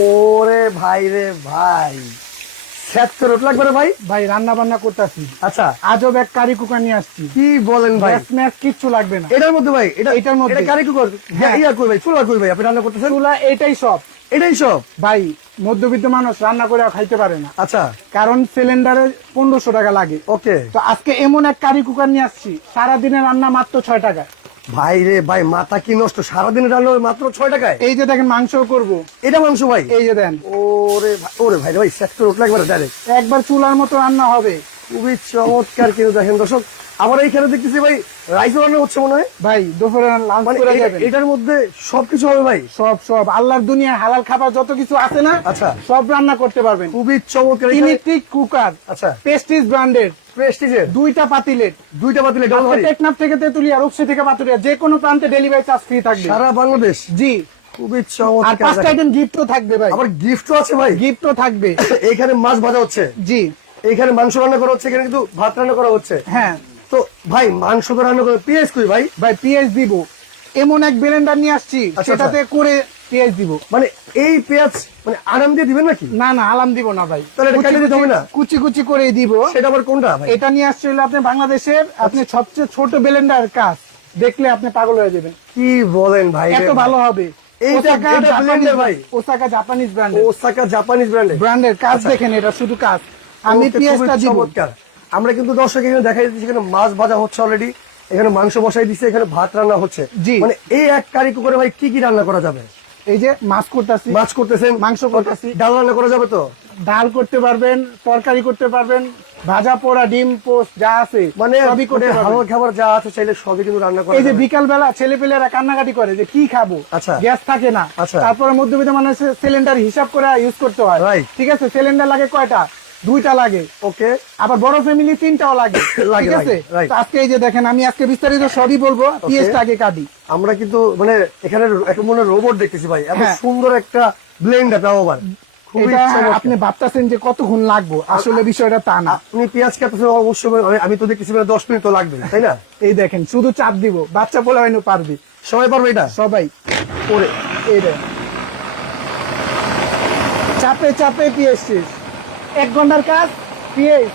ওরে ভাই রে ভাই, স্যাট করে লাগবে রে ভাই। ভাই রান্না বান্না করতেছি, আচ্ছা আজব এক কারি কুকার নিয়ে আসছি। কি বলেন ভাই? গ্যাস ম্যাস কিচ্ছু লাগবে না এটার মধ্যে ভাই, এটার মধ্যে। এটা কারি কুকার, হ্যাঁ। ইয়া কই ভাই, চুলা কই ভাই আপনি রান্না করতেছেন? চুলা এটাই সব এটাই সব? ভাই, মধ্যবিত্ত মানুষ রান্না করে খাইতে পারে না, আচ্ছা কারণ সিলিন্ডারে 1500 টাকা লাগে। ওকে তো আজকে এমন এক কারি কুকার নিয়ে আসছি, সারাদিনের রান্না মাত্র 6 টাকায়। ভাই রে ভাই, মাথা কি নষ্ট, সারাদিন রান্না হবে মাত্র 6 টাকায়? এই যে দেখেন মাংস করব, এটা মাংস ভাই? এই যে দেন। ওরে ভাই রে ভাই, স্যাট করে লাগবে ডাইরেক্ট, একবার চুলার মতো রান্না হবে। খুবই চমৎকার। কিন্তু দেখেন দর্শক, আবার এইখানে দেখতেছি ভাই রাইস রান্না হচ্ছে মনে হয়। ভাই দুপুরে লাঞ্চ মানে করে যাবেন। এটার মধ্যে সবকিছু হবে ভাই? সব সব আল্লাহর দুনিয়ায় হালাল খাবার যত কিছু আছে না, আচ্ছা। সব রান্না করতে পারবেন। খুবই চমৎকার। এখানে- ইলেকট্রিক কুকার, আচ্ছা, প্রেস্টিজ ব্র্যান্ডের, প্রেস্টিজের 2টা পাতিলের। 2টা বাতিলে ডাবল ভাই, টেকনাফ থেকে তেতুলিয়া, রূপসী থেকে পাতুরিয়া, যে কোনো প্রান্তে ডেলিভারি চার্জ ফ্রি থাকবে। সারা বাংলাদেশ। জি, খুবই আর চমৎকার। 5টা আইটেম গিফটও থাকবে ভাই। আবার গিফটও আছে ভাই? গিফটও থাকবে। এখানে মাছ ভাজা হচ্ছে, জি এখানে মাংস রান্না করা হচ্ছে, এখানে কিন্তু ভাত রান্না করা হচ্ছে। হ্যাঁ তো ভাই মাংস তো রান্না করে পেঁয়াজ কই ভাই? ভাই, পিএইচ দিব। এমন এক ব্লেন্ডার নিয়ে আসছি, আচ্ছা, সেটাতে করে পিএইচ দিব। মানে এই পেঁয়াজ মানে আরাম দিয়ে দিবেন নাকি? না না, আলাম দিব না ভাই, তাহলে এটা কেটে দিতে হবে না? কুচি কুচি করে দিব। সেটা আবার কোনটা ভাই? এটা নিয়ে আসছে হলো আপনি বাংলাদেশের, আপনি সবচেয়ে ছোট ব্লেন্ডার কাজ দেখলে আপনি পাগল হয়ে যাবেন। কি বলেন ভাই? এত ভালো হবে। এইটা ব্লেন্ডার ভাই? Osaka Japanese brand, Osaka Japanese ব্র্যান্ডের। ব্র্যান্ডের কাজ আচ্ছা। দেখেন, এটা শুধু কাজ। আমি ওকে, পিএসটা খুবই দিব। চমৎকার। আমরা কিন্তু দর্শক এখানে দেখাই দিচ্ছি, এখানে মাছ ভাজা হচ্ছে অলরেডি, এখানে মাংস বসাই দিচ্ছে, এখানে ভাত রান্না হচ্ছে। জি। মানে এই এক কারি কুকারে ভাই কি কি রান্না করা যাবে? এই যে মাছ করতেছি, মাছ করতেছেন, মাংস করতেছি, ডাল রান্না করা যাবে তো? ডাল করতে পারবেন, তরকারি করতে পারবেন, ভাজা পোড়া ডিম পোস্ট যা আছে মানে সবই করতে পারবেন। হালকা খাবার যা আছে চাইলে সবই কিন্তু রান্না করা এই যে যাবে। বিকাল বেলা ছেলে পেলেরা কান্নাকাটি করে যে কি খাবো, আচ্ছা। গ্যাস থাকে না, আচ্ছা। তারপরে মধ্যবিত্ত মানুষের সিলিন্ডার হিসাব করে ইউজ করতে হয়। Right. ঠিক আছে, সিলিন্ডার লাগে কয়টা? 2টা লাগে। ওকে, আবার বড় ফ্যামিলি 3টাও লাগে। লাগে, ঠিক আছে, লাগে, right. তো আজকে এই যে দেখেন, আমি আজকে বিস্তারিত সবই বলবো। পিএসটা আগে কাটি। আমরা কিন্তু মানে এখানে একটা মনে রোবট দেখতেছি ভাই, এত হ্যাঁ। সুন্দর একটা ব্লেন্ডার তাও আবার খুবই এটা চমৎকার। আপনি ভাবতেছেন যে কতক্ষণ লাগবো, আসলে বিষয়টা তা না। আপনি পেঁয়াজ কাটতেছেন অবশ্যই, আমি তো দেখতেছি 10 মিনিট তো লাগবে, তাই না? এই দেখেন, শুধু চাপ দিব, বাচ্চা পোলা হয়নি পারবে, সবাই পারবে এটা? সবাই। ওরে এই দেখেন, চাপে চাপে পিএস শেষ। 1 ঘন্টার কাজ পিএস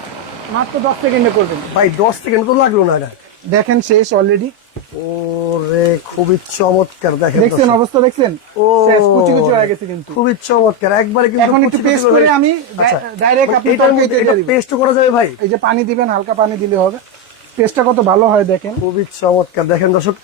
মাত্র 10 সেকেন্ডে করবেন। ভাই 10 সেকেন্ড তো লাগলো না এটা। দেখেন শেষ অলরেডি। ওরে খুবই চমৎকার। দেখেন দেখছেন দর্শক। অবস্থা, দেখছেন ও শেষ, কুচি কুচি হয়ে গেছে কিন্তু। খুবই চমৎকার একবারে কিন্তু এখন একটু কুচি কুচি পেস্ট করে- করে আমি আচ্ছা। ডাইরেক্ট মানে আপনি এটার মধ্যে তরকারিতে এটা দিয়ে দিবেন। পেস্ট করা যাবে ভাই? এই যে পানি দিবেন, হালকা পানি দিলে হবে। পেস্টটা কত ভালো হয় দেখেন। খুবই চমৎকার। দেখেন দর্শক,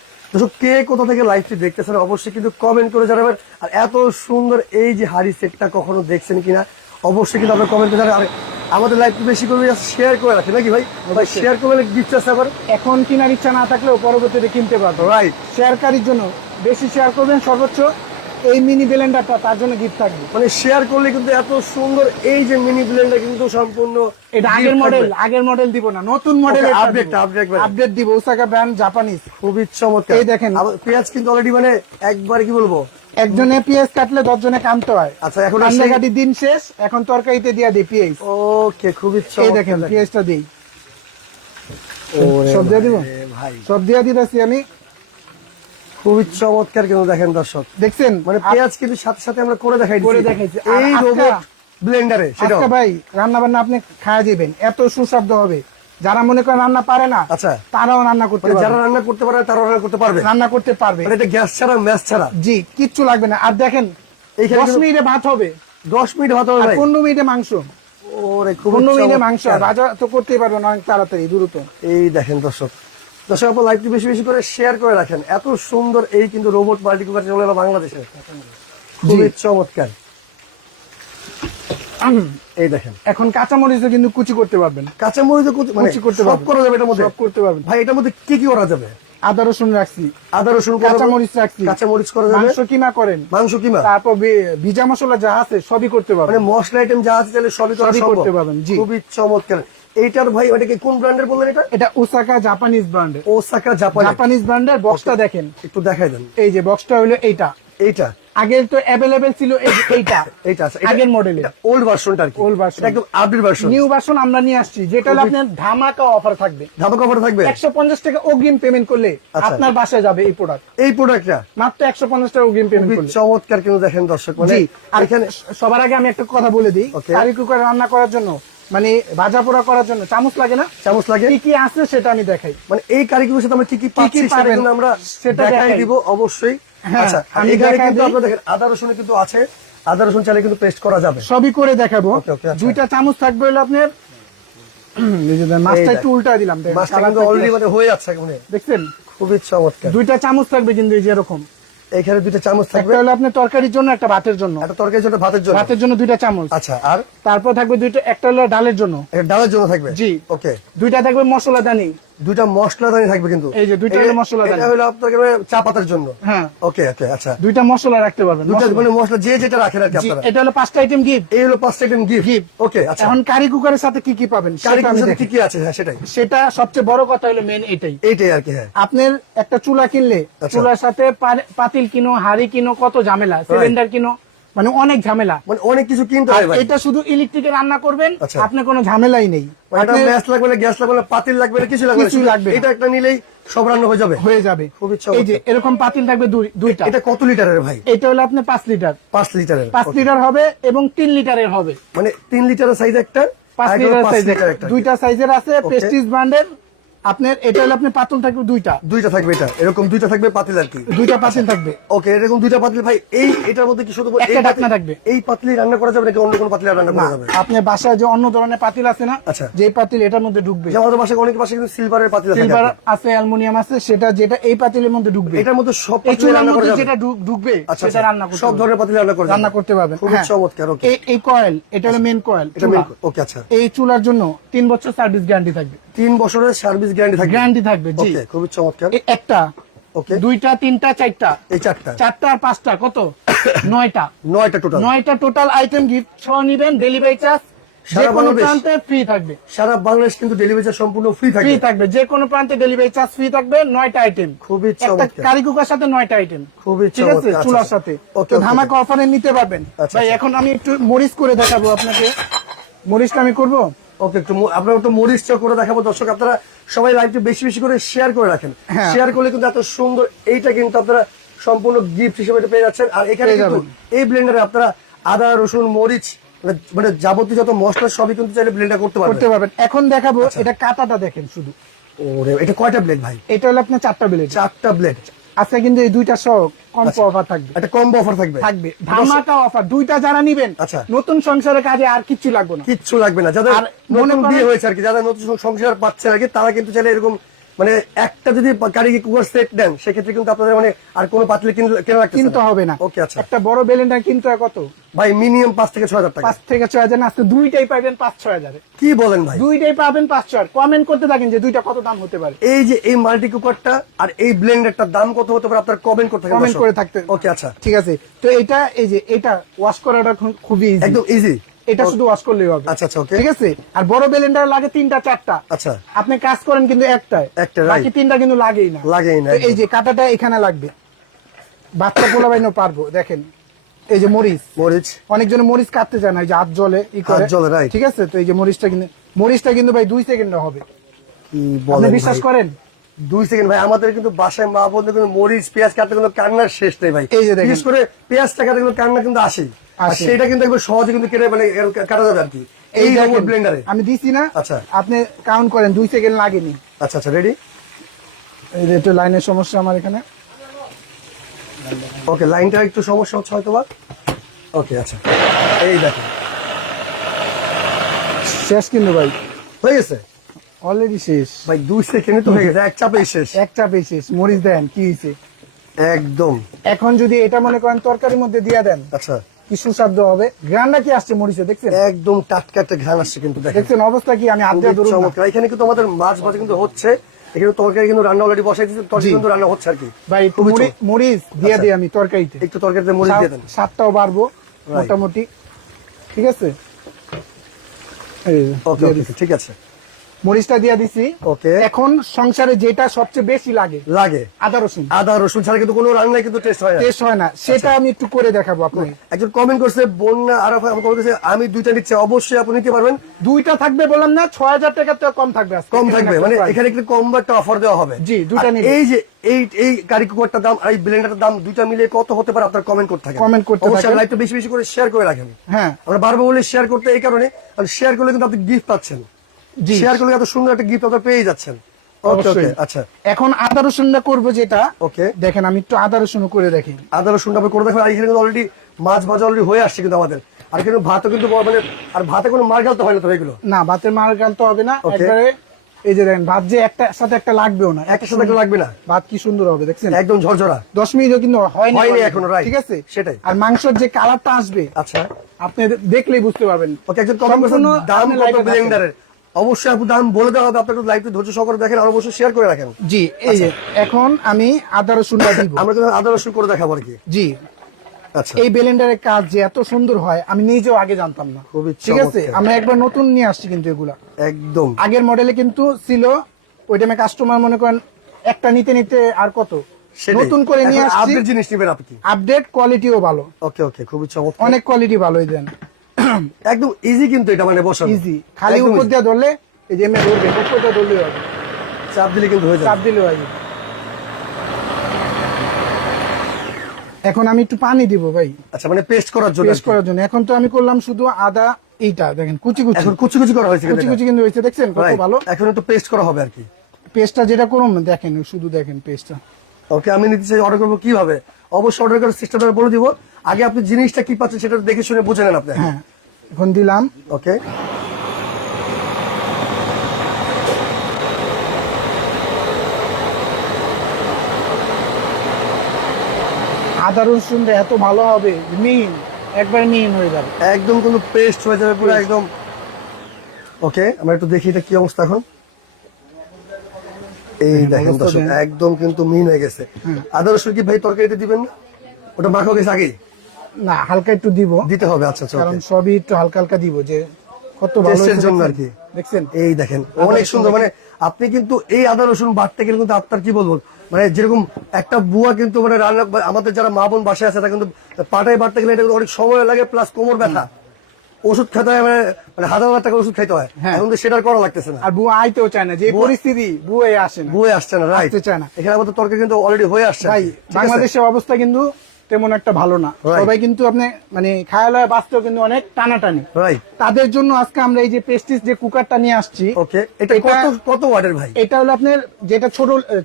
কে কোথা থেকে লাইভটি দেখতেছেন অবশ্যই কিন্তু কমেন্ট করে জানাবেন। আর এত সুন্দর এই যে হাড়ি সেটটা কখনো দেখছেন কিনা অবশ্যই কিন্তু আপনার কমেন্ট করে জানাবেন। আর আমাদের লাইভটি বেশি করে শেয়ার করে রাখেন নাকি ভাই? ভাই শেয়ার করলে গিফট আছে আবার। এখন কেনার ইচ্ছা না থাকলেও পরবর্তীতে কিনতে পারবো। রাইট, শেয়ারকারীর জন্য বেশি শেয়ার করবেন, সর্বোচ্চ এই মিনি ব্লেন্ডারটা তার জন্য গিফট থাকবে। মানে শেয়ার করলে কিন্তু এত সুন্দর এই যে মিনি ব্লেন্ডার কিন্তু সম্পূর্ণ এটা আগের gift মডেল, থাকবে। আগের মডেল দিব না, নতুন মডেল Okay, update একবারে। আপডেট দিব। Osaka brand, Japanese. খুবই চমৎকার। এই দেখেন। আবার পেঁয়াজ কিন্তু অলরেডি মানে একবার কি বলবো, একজনে পিএস কাটলে 10 জনে কামতে হয়। আচ্ছা, এখন রান্না সেই- কাটি দিন শেষ, এখন তরকারিতে দিয়া দিই পিএস। ওকে খুবই এই চমৎকার। দেখেন পিএসটা দিই, ওরে সব দিয়ে দিব, ভাই সব দিয়ে দিতেছি আমি। খুবই চমৎকার কিন্তু দেখেন দর্শক, দেখছেন মানে পেঁয়াজ কিন্তু সাথে সাথে আমরা করে দেখাই করে দিচ্ছি। দেখাইছি। আর এই আজকে- রোবট ব্লেন্ডারে সেটা আজকে ভাই রান্না বান্না আপনি খাওয়া দিবেন, এত সুস্বাদু হবে। যারা মনে করেন রান্না পারে না, আচ্ছা, তারাও রান্না করতে মানে যারা পারবে, রান্না করতে পারে তারা রান্না করতে পারবে, রান্না করতে পারবে। মানে এটা গ্যাস ছাড়া ম্যাচ ছাড়া। জি, কিচ্ছু লাগবে না। আর দেখেন, এইখানে 10 কিন্তু মিনিটে ভাত হবে, 10 মিনিট ভাত হবে আর ভাই। 15 মিনিটে মাংস, ওরে খুব 15 মিনিটে মাংস। আর ভাজা তো করতেই পারবেন অনেক তাড়াতাড়ি, দ্রুত। এই দেখেন দর্শক, আপনার লাইভটি বেশি বেশি করে শেয়ার করে রাখেন। এত সুন্দর এই কিন্তু রোবট মাল্টি কুকার চলে এলো বাংলাদেশে, খুবই চমৎকার। এই দেখেন, এখন কাঁচামরিচও কিন্তু কুচি করতে পারবেন, কাঁচামরিচ মানে কুচি করতে সব পারবেন, করা যাবে এটার মধ্যে। সব করতে পারবেন। ভাই এটার মধ্যে কি কি করা যাবে? আদা রসুন রাখছি, আদা রসুন করা যাবে, কাঁচামরিচ রাখছি, কাঁচামরিচ করা যাবে, মাংস কিমা করেন, মাংস কিমা, তারপর ভিজা মশলা যা আছে সবই করতে মানে পারবেন। মশলা আইটেম যা আছে তাহলে সবই করা সবই সম্ভব। করতে পারবেন, জি। খুবই চমৎকার। এইটার ভাই ওটাকে কোন ব্র্যান্ডের বললেন? এটা এটা ওসাকা জাপানিজ ব্র্যান্ডের, ওসাকা জাপানি। জাপানিজ ব্র্যান্ডের। বক্সটা দেখেন, একটু দেখাই দেন। এই যে বক্সটা হলো এইটা, এইটা আগের তো অ্যাভেলেবেল ছিল এইটা এইটা আছে আগের মডেলের ওল্ড ভার্সনটা আর কি, Old version। এটা একদম আপডেট ভার্সন, নিউ ভার্সন আমরা নিয়ে আসছি, যেটা হলো আপনার ধামাকা অফার থাকবে। ধাপা কভার থাকবে 150 টাকা অগ্রিম পেমেন্ট করলে আচ্ছা। আপনার বাসায় যাবে এই প্রোডাক্ট, এই প্রোডাক্টটা। মাত্র 150 টাকা অগ্রিম পেমেন্ট করলে। চমৎকার কিন্তু দেখেন দর্শক, মানে জি, আর এখানে সবার আগে আমি একটা কথা বলে দিই, Okay। কারি কুকার রান্না করার জন্য মানে ভাজা পোড়া করার জন্য চামচ লাগে না, চামচ লাগে, কি কি আছে সেটা আমি দেখাই। মানে এই কারিগরের সাথে আমরা কি কি পাচ্ছি সেটা পাবেন কিন্তু আমরা সেটা দেখাই দেখাই। দিব অবশ্যই। হ্যাঁ, আচ্ছা, আর আমি এখানে দেখাই কিন্তু দিই। আপনারা দেখেন আদা রসুন কিন্তু আছে, আদা রসুন চাইলে কিন্তু পেস্ট করা যাবে। সবই করে দেখাবো। Okay, okay, আচ্ছা। দুইটা চামচ থাকবে হলো আপনার, এই যে দেন, মাছটা এই একটু উল্টা দিলাম, দেখেন, মাছটা কিন্তু কালারটা কি অলরেডি আছে। মানে হয়ে যাচ্ছে, মানে দেখছেন খুবই চমৎকার। দুইটা চামচ থাকবে কিন্তু এই যে এরকম, এখানে দুইটা চামচ থাকবে, একটা হলো আপনার তরকারির জন্য, একটা ভাতের জন্য। একটা তরকারির জন্য, ভাতের জন্য। ভাতের জন্য দুইটা চামচ, আচ্ছা, আর তারপর থাকবে দুইটা, একটা হলো ডালের জন্য, একটা ডালের জন্য থাকবে। জি। ওকে, দুইটা থাকবে মশলাদানি, দুইটা মশলাদানি থাকবে কিন্তু, এই যে দুইটা হলো মশলাদানি। এটা হলো আপনার চা পাতার জন্য। হ্যাঁ, ওকে ওকে, আচ্ছা, দুইটা মশলা রাখতে পারবেন, দুইটা মশলা। মানে মশলা যে যেটা রাখেন আর কি জি, আপনারা। এটা হলো 5টা আইটেম গিফট। এই হলো 5টা আইটেম গিফট। Gift। ওকে, আচ্ছা, এখন কারি কুকারের সাথে কি কি পাবেন সেটা আমি কারিগরের সাথে কি দেখাই। কি আছে, হ্যাঁ সেটাই, সেটা সবচেয়ে বড় কথা হলো মেন এটাই। এইটাই আর কি। হ্যাঁ, আপনার একটা চুলা কিনলে, আচ্ছা। চুলার সাথে পাতিল কিনো, হাড়ি কিনো, কত ঝামেলা, সিলিন্ডার কিনো, মানে অনেক ঝামেলা। মানে অনেক কিছু কিনতে আর হয় ভাই। এটা শুধু ইলেকট্রিকে রান্না করবেন, আচ্ছা। আপনি কোনো ঝামেলাই নেই। মানে এটা আপনি গ্যাস লাগবে না, গ্যাস লাগবে না, পাতিল লাগবে না, কিছু লাগবে না, কিছু শুধু লাগবে না। এটা একটা নিলেই সব রান্না হয়ে যাবে। হয়ে যাবে। খুবই এই যে চমৎকার। এরকম পাতিল থাকবে দুইটা। এটা কত লিটারের ভাই? এটা হলো আপনার 5 লিটার, 5 লিটারের। 5 লিটার হবে এবং 3 লিটারের হবে। মানে 3 লিটারের সাইজ একটা, 5 আর এটা লিটার 5 সাইজের, লিটার একটা। দুইটা সাইজের আছে, প্রেস্টিজ ব্র্যান্ডের। আপনার এটা হলো আপনার পাতিল থাকবে দুইটা, দুইটা থাকবে, এটা এরকম দুইটা থাকবে পাতিল আর কি। দুইটা পাতিল থাকবে। ওকে, এরকম দুইটা পাতিল ভাই। এটার মধ্যে কি শুধু একটা ঢাকনা থাকবে। এই পাতিলে রান্না করা যাবে নাকি অন্য কোনো পাতিলে রান্না করা যাবে? আপনার বাসায় যে অন্য ধরনের পাতিল আছে না, আচ্ছা। যে পাতিল এটার মধ্যে ঢুকবে, যেমন আমাদের বাসায় অনেক বাসায় কিন্তু সিলভারের পাতিল আছে, সিলভার আছে, অ্যালুমিনিয়াম আছে, সেটা যেটা এই পাতিলের মধ্যে ঢুকবে, এটার মধ্যে সব এই পাতিলে চুলার রান্না করা মধ্যে যাবে। যেটা ঢুকবে আচ্ছা, সেটা রান্না করতে সব পারবেন। ধরনের পাতিলে রান্না করা যাবে। রান্না করতে পারবেন। খুবই হ্যাঁ। চমৎকার। ওকে, এই কয়েল, এটা হলো মেন কয়েল। এটা ওকে, আচ্ছা, এই চুলার জন্য 3 বছর সার্ভিস গ্যারান্টি থাকবে। 3 বছরের সার্ভিস গ্যারান্টি থাকবে। গ্যারান্টি থাকবে, জি। ওকে, খুবই চমৎকার। এই একটা, ওকে, দুইটা, তিনটা, চারটা, এই চারটা, চারটা আর পাঁচটা কত? 9টা। 9টা টোটাল। 9টা টোটাল আইটেম গিফট সহ নিবেন, ডেলিভারি চার্জ যে সারা কোনো বাংলাদেশ? প্রান্তে ফ্রি থাকবে। সারা বাংলাদেশ কিন্তু ডেলিভারি চার্জ সম্পূর্ণ ফ্রি ফ্রি থাকবে। থাকবে, যে কোনো প্রান্তে ডেলিভারি চার্জ ফ্রি থাকবে। 9টা আইটেম, খুবই একটা চমৎকার। কারি কুকার সাথে 9টা আইটেম, খুবই ঠিক আছে, চমৎকার। চুলার আচ্ছা, সাথে। ওকে, তো ওকে। ধামাকা অফারে নিতে পারবেন। আচ্ছা, ভাই আচ্ছা। এখন আমি একটু মরিচ করে দেখাবো আপনাকে, মরিচটা আমি করবো। ওকে, একটু আপনারা একটু মরিচটা করে দেখাবো দর্শক। আপনারা সবাই লাইভটি বেশি বেশি করে শেয়ার করে রাখেন। হ্যাঁ। শেয়ার করলে কিন্তু এত সুন্দর এইটা কিন্তু আপনারা সম্পূর্ণ গিফট হিসেবে এটা পেয়ে যাচ্ছেন। আর এখানে পেয়ে কিন্তু যাবেন। এই ব্লেন্ডারে আপনারা আদা রসুন মরিচ মানে যাবতীয় যত মশলা সবই কিন্তু চাইলে ব্লেন্ডার করতে করতে পারবেন। পারবেন। এখন দেখাবো আচ্ছা। এটা কাটাটা দেখেন শুধু। ওরে, এটা কয়টা ব্লেড ভাই? এটা হলো আপনার 4টা ব্লেড। 4টা ব্লেড। আচ্ছা, কিন্তু এই দুইটা সহ কম আচ্ছা। অফার থাকবে। একটা কম্বো অফার থাকবে। থাকবে ধামাকা অফার, দুইটা যারা নিবেন, আচ্ছা। নতুন সংসারের কাজে আর কিচ্ছু লাগবে না। কিচ্ছু লাগবে না। যাদের আর মনে নতুন করেন- বিয়ে হয়েছে আর কি, যাদের নতুন সংসার পাচ্ছে আর কি, তারা কিন্তু চাইলে এরকম মানে একটা যদি কারিগরি কুকার সেট দেন, সেক্ষেত্রে কিন্তু আপনাদের মানে আর কোনো পাতিল কেনা লাগতেছে কিনতে হবে না। ওকে, আচ্ছা একটা বড় বেলেন্ডার কিনতে হয় কত? ভাই, মিনিমাম 5 থেকে 6 হাজার টাকা। 5 থেকে 6 হাজার না, আজকে দুইটাই পাবেন 5-6 হাজারে। কি বলেন ভাই? দুইটাই পাবেন 5-6 হাজার। কমেন্ট করতে থাকেন যে দুইটা কত দাম হতে পারে। এই যে এই মাল্টি কুকারটা আর এই ব্লেন্ডারটার দাম কত হতে পারে আপনারা কমেন্ট করতে থাকেন। কমেন্ট করে থাকতে। ওকে, আচ্ছা, ঠিক আছে। তো এটা, এই যে এটা ওয়াশ করাটা খুবই ইজি, একদম ইজি। এটা শুধু ওয়াশ করলেই হবে। আচ্ছা, আচ্ছা, ওকে, ঠিক আছে। আর বড় বেলেন্ডার লাগে 3টা-4টা। আচ্ছা, আপনি কাজ করেন কিন্তু একটাই, একটা, right। বাকি 3টা কিন্তু লাগেই না। লাগেই না, তো এই একদম। যে কাটাটা এখানে লাগবে, বাচ্চা পোলাবাইনও পারবো। দেখেন এই যে মরিচ অনেকজনে মরিচ কাটতে চায় না, এই যে হাত জলে ই করে, হাত জ্বলে, right। ঠিক আছে। তো এই যে মরিচটা কিন্তু ভাই 2 সেকেন্ডে হবে। কি আপনি বলেন বিশ্বাস ভাই? করেন? 2 সেকেন্ড ভাই। আমাদের কিন্তু বাসায় মা বোনদের কিন্তু মরিচ পেঁয়াজ কাটতে কিন্তু কান্নার শেষ নেই ভাই। এই যে দেখেন। বিশেষ করে পেঁয়াজটা কাটতে কিন্তু কান্না কিন্তু আসে, আর আসে। সেটা কিন্তু একবার সহজে কিন্তু কেটে মানে কাটা যাবে আর কি এই দেখেন, রকম ব্লেন্ডারে। আমি দিছি না, আচ্ছা। আপনি কাউন্ট করেন, 2 সেকেন্ড লাগেনি। আচ্ছা, আচ্ছা, রেডি। এই যে একটু লাইনের সমস্যা আমার এখানে। ওকে, লাইনটা একটু সমস্যা হচ্ছে হয়তো বা। ওকে, আচ্ছা, এই দেখেন শেষ কিন্তু ভাই, হয়ে গেছে অলরেডি শেষ ভাই। 2 সেকেন্ডে তো হয়ে গেছে, এক চাপেই শেষ এক চাপে শেষ। মরিচ দেন কি হয়েছে একদম। এখন যদি এটা মনে করেন তরকারির মধ্যে দিয়ে দেন, আচ্ছা, কি সুস্বাদু হবে। গ্রান্ডা কি আসছে মরিচে, দেখছেন? একদম টাটকা একটা ঘ্রাণ আসছে কিন্তু দেখেন। দেখছেন অবস্থা কি? আমি আড্ডা খুবই ধরুন না। চমৎকার। এখানে কিন্তু আমাদের মাছ ভাজা কিন্তু হচ্ছে, এখানে তরকারি কিন্তু রান্না অলরেডি বসাই দিয়েছে, তরকারি জি। কিন্তু রান্না হচ্ছে আর কি। ভাই একটু খুবই মরিচ দিয়ে আচ্ছা। দিই আমি তরকারিতে, একটু তরকারিতে মরিচ দিয়ে দেন। স্বাদটাও বাড়বো মোটামুটি, ঠিক আছে। এই যে, ওকে, দিয়ে ওকে, দিচ্ছি। ঠিক আছে। মরিচটা দিয়ে দিছি। ওকে। এখন সংসারে যেটা সবচেয়ে বেশি লাগে লাগে আদা রসুন। আদা রসুন ছাড়া কিন্তু কোনো রান্নায় কিন্তু টেস্ট হয় না। টেস্ট হয় না, সেটা আমি একটু করে দেখাবো আপনাকে। একজন কমেন্ট করছে বন্যা আরাফা আমাকে বলতেছে আমি দুইটা নিচ্ছি, অবশ্যই আপনি নিতে পারবেন। দুইটা থাকবে বললাম না, 6,000 টাকা তো কম থাকবে আজকে। কম থাকবে মানে এখানে একটু কম একটা অফার দেওয়া হবে। জি, দুইটা আর নিলে। এই যে এই কারি কুকারটার দাম আর এই ব্লেন্ডারটার দাম দুইটা মিলে কত হতে পারে আপনার কমেন্ট করতে থাকেন। কমেন্ট করতে অবশ্যই থাকেন। লাইভটা বেশি বেশি করে শেয়ার করে রাখেন। হ্যাঁ, আমরা বারবার বলি শেয়ার করতে, এই কারণে শেয়ার করলে কিন্তু আপনি গিফট পাচ্ছেন। জি। শেয়ার করলে এত সুন্দর একটা গিফট আপনারা পেয়ে যাচ্ছেন। ওকে অবশ্যই। ওকে আচ্ছা এখন আদা রসুনটা করবো যেটা, ওকে। দেখেন আমি একটু আদা রসুন করে দেখি। আদা রসুনটা আপনি করে দেখবেন। আর এখানে কিন্তু অলরেডি মাছ ভাজা অলরেডি হয়ে আসছে কিন্তু আমাদের। আর কিন্তু ভাতও কিন্তু মানে আর ভাতে কোনো মার গালতে হয় না তো এগুলো। না, ভাতের মার গালতে হবে না। Okay. একবারে এই যে দেখেন, ভাত যে একটা সাথে একটা লাগবেও না, একটা সাথে একটা লাগবে না, ভাত কি সুন্দর হবে দেখছেন। একদম ঝরঝরা। 10 মিনিটও কিন্তু হয়নি এখনো, right. ঠিক আছে, সেটাই। আর মাংসের যে কালারটা আসবে আচ্ছা আপনি দেখলেই বুঝতে পারবেন। ওকে। একজন কমেন্ট করেছেন সম্পূর্ণ দাম আপনি কত live এ থাকেন। ব্লেন্ডারের, অবশ্যই আপনি দাম বলে দেওয়া হবে। আপনার লাইভটা ধৈর্য সহকারে দেখেন আর অবশ্যই শেয়ার করে রাখেন। জি, এই যে এখন আমি আদা রসুনটা দিব। আমরা কিন্তু আদা রসুন করে দেখাবো আর কি। জি, আচ্ছা এই ব্লেন্ডারের কাজ যে এত সুন্দর হয় আমি নিজেও আগে জানতাম না। খুবই ঠিক আছে, চমৎকার। আমরা একবার নতুন নিয়ে আসছি কিন্তু এগুলা। একদম আগের মডেলে কিন্তু ছিল, ওই টাইমে কাস্টমার মনে করেন একটা নিতে নিতে আর কত, সেটাই। নতুন করে নিয়ে এখন আসছি। আপডেট জিনিস নেবেন আপনি। আপডেট কোয়ালিটিও ভালো, ওকে ওকে খুবই চমৎকার, অনেক কোয়ালিটি ভালোই দেন। একদম ইজি কিন্তু এটা মানে বসানো ইজি, খালি একদম উপর easy। দিয়ে ধরলে এই যে এমনি ধরবে, উপর দিয়ে ধরলে হবে, চাপ দিলে কিন্তু হয়ে চাপ যাবে। দিলে হবে। এখন আমি একটু পানি দিব ভাই, আচ্ছা মানে পেস্ট করার জন্য পেস্ট করার জন্য। এখন তো আমি করলাম শুধু আদা, এইটা দেখেন কুচি কুচি এখন কুচি কুচি করা হয়েছে কুচি কুচি কিন্তু হয়েছে, দেখছেন কত Right. ভালো। এখন একটু পেস্ট করা হবে আর কি। পেস্টটা যেটা করুন দেখেন, শুধু দেখেন পেস্টটা। ওকে আমি নিতে চাই, অর্ডার করবো কিভাবে? অবশ্যই অর্ডার করার সিস্টেমটা বলে দিব। আগে আপনি জিনিসটা কি পাচ্ছেন সেটা দেখে শুনে বুঝে নেন আপনি। হ্যাঁ, এখন দিলাম। ওকে আদা রসুনটা এত ভালো হবে, মিহিন, একবার মিহিন হয়ে যাবে। একদম কিন্তু পেস্ট হয়ে যাবে পুরো একদম। ওকে আমরা একটু দেখি এটা কি অবস্থা এখন। এই দেখেন অবস্থা দর্শক দেখেন। একদম কিন্তু মিন হয়ে গেছে। আদা রসুন কি ভাই তরকারিতে দিবেন না? ওটা মাখা গেছে আগে না, হালকা একটু দিব, দিতে হবে। আচ্ছা আচ্ছা কারণ okay। সবই একটু হালকা হালকা দিব, যে কত ভালো টেস্টের হয়েছে জন্য দেখছেন? আর কি। দেখছেন এই দেখেন অনেক রসুন সুন্দর। মানে আপনি কিন্তু এই আদা রসুন বাটতে গেলে কিন্তু আপনার কি বলবো, মানে যেরকম একটা বুয়া কিন্তু মানে রান্না, আমাদের যারা মা বোন বাসায় আছে তারা কিন্তু পাটায় বাটতে গেলে এটা কিন্তু অনেক সময় লাগে, প্লাস কোমর ব্যথা, ওষুধ খেতে হয়, মানে হাজার হাজার টাকা ওষুধ খাইতে হয়। হ্যাঁ। এখন তো সেটা করা লাগতেছে না, আর বুয়া আইতেও চায় না, যে পরিস্থিতি বুয়ে আসে না, বুয়ে আসছে না, রাইট। আসতে চায় না। এখানে আমাদের তরকারি কিন্তু অলরেডি হয়ে আসছে আর ভাই কি, ঠিক আছে? বাংলাদেশের অবস্থা কিন্তু তেমন একটা ভালো না। Right. সবাই কিন্তু আপনি মানে খায়ালয় বাঁচতেও কিন্তু অনেক টানাটানি। রাইট তাদের জন্য আজকে আমরা এই যে প্রেস্টিজ যে কুকারটা নিয়ে আসছি। ওকে এটা কত কত ওয়াটের ভাই? এটা হলো আপনার যেটা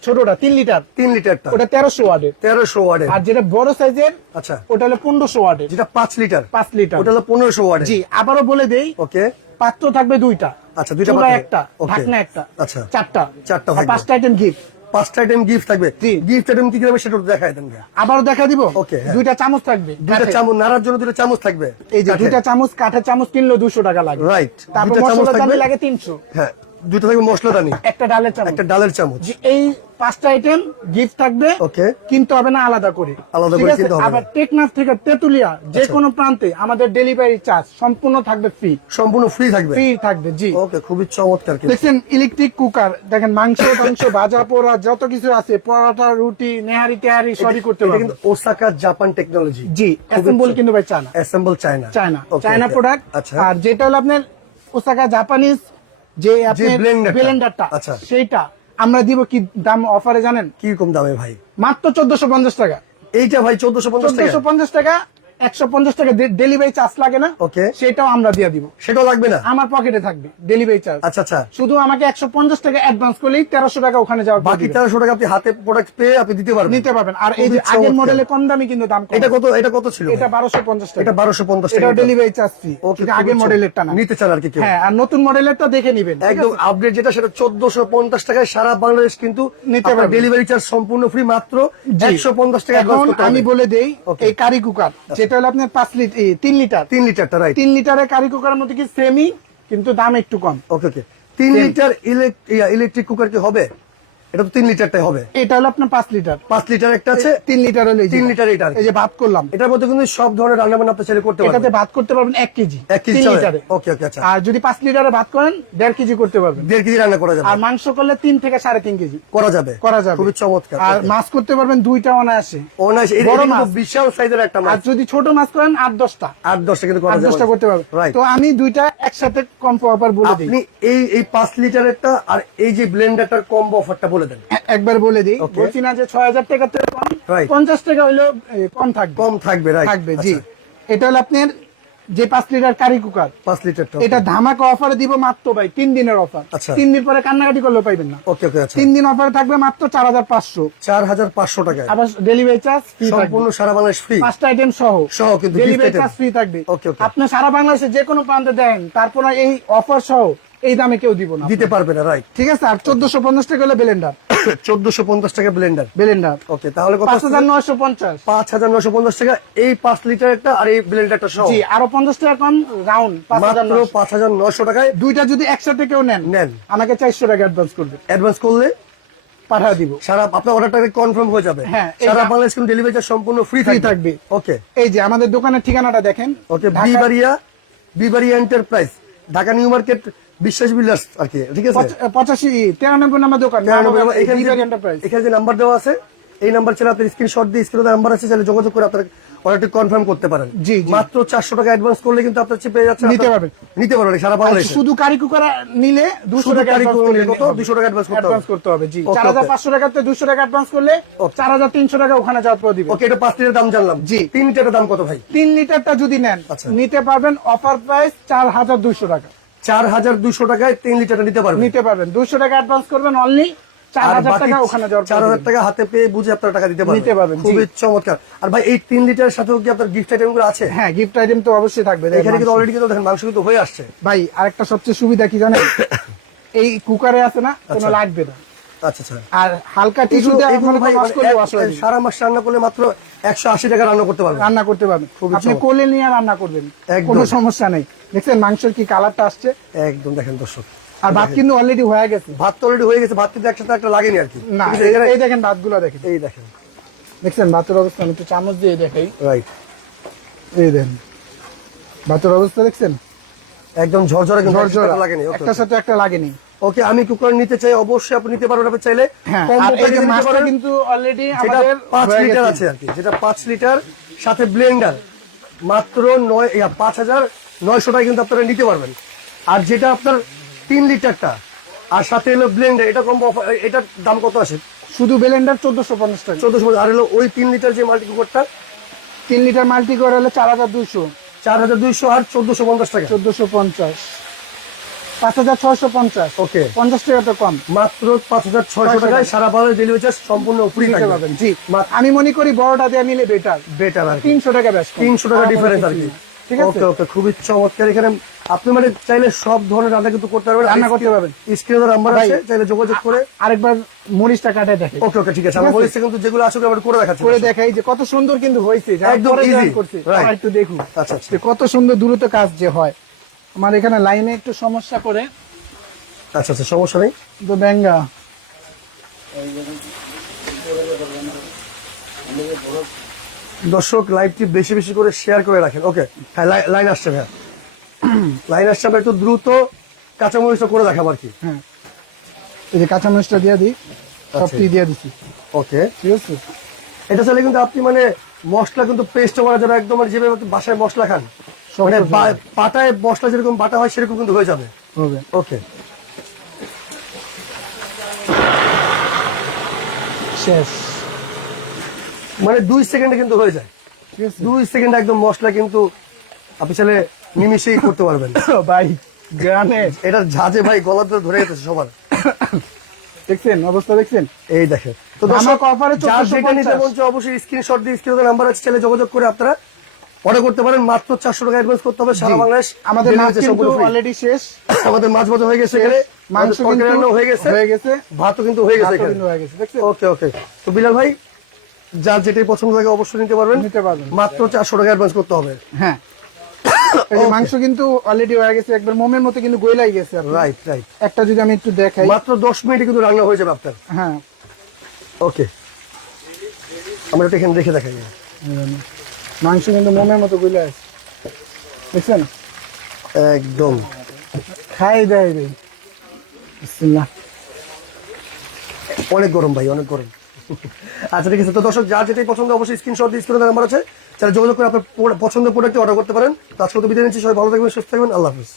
ছোটটা 3 লিটার, 3 লিটারটা ওটা 1300 ওয়াটের। 1300 ওয়াটের। আর যেটা বড় সাইজের আচ্ছা ওটা হলো 1500 ওয়াটের, যেটা 5 লিটার 5 লিটার। ওটা হলো 1500 ওয়াটের। জি, আবারও বলে দেই, ওকে পাত্র থাকবে দুইটা। আচ্ছা, দুইটা চুলা পাত্র। একটা, Okay. ঢাকনা একটা, আচ্ছা। চারটা চারটা আর থাকবে। 5টা আইটেম গিফট। 5টা আইটেম গিফট থাকবে। জি। গিফট আইটেম কি হবে সেটা একটু দেখায় দেন ভাই। আবারও দেখা দিব। Okay, হ্যাঁ। দুইটা চামচ থাকবে, দুইটা কাঠের। চামচ নাড়ার জন্য দুইটা চামচ থাকবে। এই যে দুইটা চামচ, কাঠের চামচ কিনলেও 200 টাকা লাগে। রাইট। তারপর দুইটা চামচ মশলার দাম থাকবে। লাগে 300। হ্যাঁ দুইটা থাকবে মশলাদানি, একটা ডালের চামচ। একটা ডালের চামচ। যে এই 5টা আইটেম গিফট থাকবে। Okay. কিনতে হবে না আলাদা করে। আলাদা ঠিক করে আছে? কিনতে হবে না। আবার টেকনাফ থেকে তেতুলিয়া যে কোনো প্রান্তে আমাদের ডেলিভারি চার্জ সম্পূর্ণ থাকবে ফ্রি। সম্পূর্ণ ফ্রি থাকবে। ফ্রি থাকবে, জি। ওকে খুবই চমৎকার কিন্তু। দেখছেন ইলেকট্রিক কুকার, দেখেন মাংস ভাজা পোড়া যত কিছু আছে, পরোটা রুটি নেহারি তেহারি সবই করতে এটা পারবেন। কিন্তু ওসাকা জাপান টেকনোলজি। জি, অ্যাসেম্বল কিন্তু ভাই China, assemble China. China, Okay, China okay. Product. আচ্ছা আর যেটা হলো আপনার ওসাকা জাপানিজ যে আপনার ব্লেন্ডারটা। ব্লেন্ডারটা, আচ্ছা। সেইটা আমরা দিব কি দাম অফারে জানেন? কি রকম দামে ভাই? মাত্র 1450 টাকা। এইটা ভাই 1450 টাকা। 1450 টাকা, 150 টাকা ডেলিভারি চার্জ লাগে না। Okay. সেটাও আমরা দিয়ে দিব, সেটাও লাগবে না? আমার পকেটে থাকবে ডেলিভারি চার্জ। আচ্ছা আচ্ছা। শুধু আমাকে 150 টাকা অ্যাডভান্স করলেই 1300 টাকা ওখানে যাওয়ার পর বাকি দিবেন। 1300 টাকা আপনি হাতে প্রোডাক্ট পেয়ে আপনি দিতে পারবেন। নিতে পারবেন। আর এই যে খুবই আগের চমৎকার। মডেলে কম দামি কিন্তু দাম কম। এটা কত ছিল? এটা 1250 টাকা। এটা 1250 টাকা। এটা ডেলিভারি চার্জ ফ্রি। ওকে এটা আগের মডেলেরটা না। নিতে চান আর কি কেউ? হ্যাঁ, আর নতুন মডেলেরটা দেখে নিবেন। ঠিক একদম আছে? আপডেট যেটা সেটা 1450 টাকায় সারা বাংলাদেশ কিন্তু নিতে পারবেন। ডেলিভারি চার্জ সম্পূর্ণ ফ্রি, মাত্র জি। 150 টাকা এখন advance করতে হবে। আমি বলে দেই, Okay. এই কারি কুকার যেটা হলো আপনার 3 লিটার, 3 লিটারটা রাইট। 3 লিটারের কারি কুকারের মধ্যে কি সেমই, কিন্তু দাম একটু কম। ওকে ওকে 3 লিটার ইলেকট্রিক কুকার কি হবে? এটা তো 3 লিটারটাই হবে। এটা হলো আপনার 5 লিটার। 5 লিটার একটা আছে, 3 লিটার হলো 3 লিটার এটা। এই যে ভাত করলাম, এটার মধ্যে কিন্তু সব ধরনের রান্না বান্না আপনি চাইলে করতে পারবেন। এটাতে ভাত করতে পারবেন 1 কেজি 1 কেজি 3 লিটারে। ওকে ওকে আচ্ছা। আর যদি 5 লিটারে ভাত করেন 1.5 কেজি করতে পারবেন। 1.5 কেজি রান্না করা যাবে। আর মাংস করলে 3 থেকে 3.5 কেজি করা যাবে। খুবই চমৎকার। আর মাছ করতে পারবেন 2টা অনায়াসে। এটা বড় কিন্তু মাছ। বিশাল সাইজের একটা আর মাছ। যদি ছোট মাছ করেন 8-10টা 8-10টা কিন্তু করা 8-10টা যাবে। করতে পারবেন। Right. তো আমি দুইটা একসাথে কম্বো অফার বলে দিই। আপনি এই 5 লিটারেরটা আর এই যে ব্লেন্ডারটার কম্বো অফারটা বলে দেন। একবার বলে দিই, Okay. বলছি না যে 6000 টাকা থেকে কম, Right. 50 টাকা হইলেও কম থাকবে। কম থাকবে, রাইট। থাকবে জি। এটা হলো আপনার যে 5 লিটার কারি কুকার, 5 লিটারটা। এটা ধামাকা অফারে দিব মাত্র ভাই 3 দিনের অফার। আচ্ছা। 3 দিন পরে কান্নাকাটি করলেও পাইবেন না। ওকে ওকে আচ্ছা। 3 দিন অফারে থাকবে মাত্র 4500। 4500 টাকায় আবার ডেলিভারি চার্জ ফ্রি থাকবে, সম্পূর্ণ সারা বাংলাদেশ ফ্রি। 5টা আইটেম সহ কিন্তু delivery gift item। Charge free থাকবে। Okay, okay। আপনি সারা বাংলাদেশে যে কোনো প্রান্তে দেন, তারপরে এই অফার সহ এই দামে কেউ দিব না, দিতে পারবে না, রাইট। ঠিক আছে। আর 1450 টাকা হলো ব্লেন্ডার। 1450 টাকা ব্লেন্ডার। ওকে, তাহলে কত? 5950। 5950 টাকা এই 5 লিটারটা আর এই ব্লেন্ডারটা সহ। জি, আরো 50 টাকা কম, রাউন্ড মাত্র 5900। 5900 টাকায় দুইটা যদি একসাথে কেউ নেন নেন। আমাকে 400 টাকা অ্যাডভান্স করবে, অ্যাডভান্স করলে পাঠিয়ে দিব। সারা আপনার অর্ডারটা কনফার্ম হয়ে যাবে। হ্যাঁ, সারা এটা- বাংলাদেশ কিন্তু ডেলিভারিটা সম্পূর্ণ ফ্রি ফ্রি থাকবে। থাকবে। ওকে এই যে আমাদের দোকানের ঠিকানাটা দেখেন, ওকে। ঢাকা- বিবারিয়া enterprise, Dhaka new market, Biswas Bilas আর কি, ঠিক আছে। 85 নাম্বার দোকান, এখানে বিবারি এন্টারপ্রাইজ। এখানে যে নাম্বার দেওয়া আছে, এই নাম্বার ছিল আপনার স্ক্রিনশট দিয়ে, স্ক্রিনে নাম্বার আছে, চাইলে যোগাযোগ করে আপনার অর্ডারটি কনফার্ম করতে পারেন। জি, জি। মাত্র 400 টাকা অ্যাডভান্স করলে কিন্তু আপনার চেয়ে পেয়ে যাচ্ছে, নিতে পারবেন। নিতে পারবেন সারা আর বাংলাদেশে। শুধু কারি কুকার নিলে 200 শুধু টাকা কারি অ্যাডভান্স কুকার করলে নিলে কত? 200 টাকা অ্যাডভান্স করতে হবে। অ্যাডভান্স করতে হবে। জি, Okay, 4500 টাকাতে 200 টাকা অ্যাডভান্স করলে 4300 টাকা ওখানে যাওয়ার পর দিবেন। ওকে, এটা 5 লিটার দাম জানলাম। জি। 3 লিটারের দাম কত ভাই? 3 লিটারটা যদি নেন আচ্ছা। নিতে পারবেন অফার প্রাইস 4200 টাকা 4200 টাকায় 3 লিটারটা নিতে পারবেন। নিতে পারবেন। 200 টাকা অ্যাডভান্স করবেন, অনলি আর 4000 বাকি টাকা ওখানে যাওয়ার পর 4000 দিবেন। টাকা হাতে পেয়ে বুঝে আপনারা টাকা দিতে পারবেন। নিতে পারবেন, জি। খুবই চমৎকার। আর ভাই এই 3 লিটারের সাথেও কি আপনার গিফট আইটেম গুলো আছে? হ্যাঁ, গিফট আইটেম তো অবশ্যই থাকবে। এখানে কিন্তু অলরেডি কিন্তু দেখেন মাংস কিন্তু হয়ে আসছে। ভাই আরেকটা সবচেয়ে সুবিধা কি জানেন, এই কুকারে আছে না, কোনো আচ্ছা। লাগবে না। আচ্ছা আচ্ছা। আর হালকা টিস্যু এগুলো দিয়ে এগুলো ভাই ওয়াশ করলে ওয়াশ হয়ে যাবে। সারা মাস রান্না করলে মাত্র 180 টাকা রান্না করতে পারবেন। রান্না করতে পারবেন, খুবই আপনি চমৎকার। কোলে নিয়ে রান্না করবেন, একদম। কোনো সমস্যা নেই। দেখছেন মাংসের কি কালারটা আসছে, একদম দেখেন দর্শক, আর ভাত কিন্তু অলরেডি হয়ে গেছে। ভাত তো অলরেডি হয়ে গেছে, ভাত কিন্তু একসাথে একটা লাগেনি আর কি। না, ঠিক আছে, এখানে- এই দেখেন ভাতগুলো দেখেন, এই দেখেন, দেখছেন ভাতের অবস্থা। আমি একটু চামচ দিয়ে দেখাই, রাইট, এই দেখেন ভাতের অবস্থা দেখছেন, একদম ঝরঝরে কিন্তু ঝরঝরা, একসাথে লাগেনি। ওকে, একটার সাথে একটা লাগেনি। ওকে, আমি কুকার নিতে চাই, অবশ্যই আপনি নিতে পারবেন, আপনি চাইলে হ্যাঁ, কম আর এই যে প্রাইসে নিতে মাছটা পারবেন। কিন্তু অলরেডি যেটা আমাদের 5 হয়ে লিটার গেছে। আছে আর কি, যেটা 5 লিটার সাথে ব্লেন্ডার মাত্র 5900 টাকা কিন্তু আপনারা নিতে পারবেন। আর যেটা আপনার 3 লিটারটা আর সাথে হলো ব্লেন্ডার, এটা কম অফার, এটার দাম কত আছে? শুধু ব্লেন্ডার 1450 টাকা। 1400। আর হলো ওই 3 লিটার যে মাল্টি কুকারটা 3 লিটার মাল্টি করে হলে 4200, 4200 আর 1450 টাকা। 1450, 5650। ওকে, 50 টাকা তো কম মাত্র 5600 টাকায় সারা বাংলাদেশ ডেলিভারি চার্জ সম্পূর্ণ ফ্রি নিতে থাকবে। পারবেন। জি, আমি মনে করি বড়টা দিয়ে নিলে বেটার, বেটার আর কি, 300 টাকা বেশ কম। 300 টাকা ডিফারেন্স আর কি। ঠিক আছে, ওকে ওকে, খুবই চমৎকার। এখানে আপনি মানে চাইলে সব ধরনের রান্না কিন্তু করতে পারবেন, রান্না করতে পারবেন। স্ক্রিনে নাম্বার ভাই, আছে, চাইলে যোগাযোগ করে। আরেকবার মরিচটা কাটে দেখে ওকে ওকে, ঠিক আছে। ঠিক আমি আছে। বলেছি কিন্তু যেগুলো আসলে আমরা করে দেখাচ্ছি। করে দেখাই যে কত সুন্দর কিন্তু হয়েছে, যারা একদম পরে easy, join করছে right. তারা একটু দেখুন আচ্ছা আচ্ছা যে কত সুন্দর দ্রুত কাজ যে হয়। আমার এখানে লাইনে একটু সমস্যা করে আচ্ছা আচ্ছা, সমস্যা নেই। তো ব্যাঙ্গা। দর্শক লাইভটি বেশি বেশি করে শেয়ার করে রাখেন। ওকে, হ্যাঁ, লাইন আসছে ভাইয়া, লাইন আসছে। আমরা একটু দ্রুত কাঁচামরিচটা করে দেখাবো আর কি। হ্যাঁ, এই যে কাঁচামরিচটা দিয়ে দিই, সবটি দিয়ে দিচ্ছি। ওকে, ঠিক আছে, এটা চাইলে কিন্তু আপনি মানে মশলা কিন্তু পেস্ট করা যাবে একদম, মানে যেভাবে আপনি বাসায় মশলা খান, সব মানে কিছু হবে। পাটায় মশলা যেরকম বাটা হয় সেরকম কিন্তু হয়ে যাবে। হবে। ওকে, শেষ, মানে 2 সেকেন্ডে কিন্তু হয়ে যায়। ঠিক আছে 2 সেকেন্ডে একদম মশলা কিন্তু আপনি চাইলে নিমিশেই করতে পারবেন। ভাই গ্রামে এটার ঝাঁজে ভাই গলা ধরে গেছে সবার। দেখছেন অবস্থা, দেখছেন। এই দেখেন তো ধামাকা দর্শক, অফারে যার যেটা 1450 নিতে মন চায় অবশ্যই স্ক্রিনশট দিয়ে স্ক্রিনে নাম্বার আছে, চাইলে যোগাযোগ করে আপনারা অর্ডার করতে পারেন। মাত্র 400 টাকা অ্যাডভান্স করতে হবে। সারা জি। বাংলাদেশ আমাদের delivery মাছ charge কিন্তু সম্পূর্ণ free। অলরেডি শেষ, আমাদের মাছ ভাজা হয়ে গেছে এখানে, মাংস তরকারি কিন্তু রান্নাও হয়ে গেছে, হয়ে গেছে, ভাতও কিন্তু হয়ে গেছে ভাতও এখানে। কিন্তু হয়ে গেছে, দেখছেন। ওকে ওকে, তো বিলাল ভাই যার যেটাই পছন্দ লাগে অবশ্যই নিতে পারবেন। নিতে পারবেন। মাত্র 400 টাকা অ্যাডভান্স করতে হবে। হ্যাঁ, এই যে Okay. মাংস কিন্তু অলরেডি হয়ে গেছে, একবার মোমের মতো কিন্তু গইলাই গেছে আপনার। রাইট রাইট, একটা যদি আমি একটু দেখাই, মাত্র 10 মিনিটে কিন্তু রান্না হয়ে যাবে আপনার। হ্যাঁ ওকে, আমরা এটা এখানে দেখে দেখাই। এই জন্য। মাংস কিন্তু মোমের মতো গইলা আছে, দেখছেন? একদম খাই দেয় রে, বিসমিল্লাহ। অনেক গরম ভাই, অনেক গরম। আচ্ছা ঠিক আছে, তো দর্শক যার যেটাই পছন্দ অবশ্যই স্ক্রিনশট দিয়ে স্ক্রিনে নাম্বার আছে, যারা যোগাযোগ করে আপনার পছন্দের প্রোডাক্টটি অর্ডার করতে পারেন। তো আজকে তো বিদায় নিচ্ছি, সবাই ভালো থাকবেন, সুস্থ থাকবেন, আল্লাহ হাফিজ।